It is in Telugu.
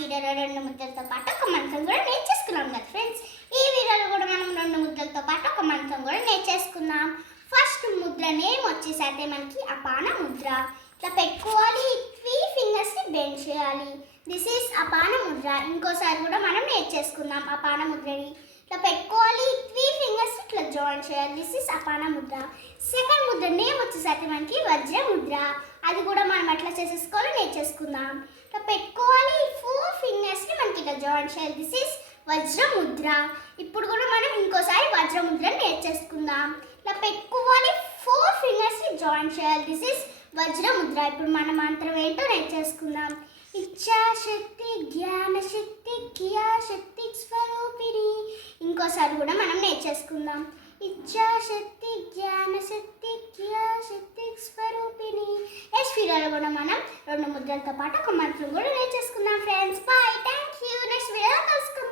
వీడియోలో 2 ముద్దలతో పాటు ఒక మంత్రం కూడా నేర్చేసుకున్నాం కదా ఫ్రెండ్స్. ఈ వీడియోలో కూడా మనం 2 ముద్దలతో పాటు ఒక మంత్రం కూడా నేర్చేసుకుందాం. ఫస్ట్ ముద్ర నేమ్ వచ్చేసరికి మనకి అపాన ముద్ర. ఇట్లా పెట్టుకోవాలి, 3 ఫింగర్స్ని బెండ్ చేయాలి. దిస్ ఈస్ అపాన ముద్ర. ఇంకోసారి కూడా మనం నేర్చేసుకుందాం అపాన ముద్రని. ఇట్లా పెట్టుకోవాలి, 3 ఫింగర్స్ ఇట్లా జాయిన్ చేయాలి. దిస్ ఈస్ అపాన ముద్ర. సెకండ్ ముద్ర నేమ్ వచ్చేసరికి మనకి వజ్ర ముద్ర. అది కూడా మనం ఎట్లా చేసేసుకోవాలో నేర్చేసుకుందాం. ఇట్లా పెట్టుకోవాలి, 4 ఫింగర్స్ని మనకి ఇట్లా జాయిన్ చేయాలి. దిస్ ఈస్ వజ్ర ముద్ర. ఇప్పుడు కూడా మనం ఇంకోసారి వజ్ర ముద్రని నేర్చేసుకుందాం. ఇట్లా పెట్టుకోవాలి, 4 ఫింగర్స్ని జాయిన్ చేయాలి. దిస్ ఈస్ వజ్ర ముద్ర. ఇప్పుడు మన మంత్రం ఏంటో నేర్చేసుకుందాం. ఇచ్ఛాశక్తి జ్ఞానశక్తి క్రియాశక్తి స్వరూపిణి. ఇంకోసారి కూడా మనం నేర్చేసుకుందాం. ఇచ్ఛాశక్తి జ్ఞానశక్తి క్రియాశక్తి స్వరూపిణి. నెక్స్ట్ వీడియోలో కూడా మనం 2 ముద్రలతో పాటు ఒక మంత్రం కూడా నేర్చేసుకుందాం friends. Bye, thank you. Next వీడియోలో కలుసుకుందాం.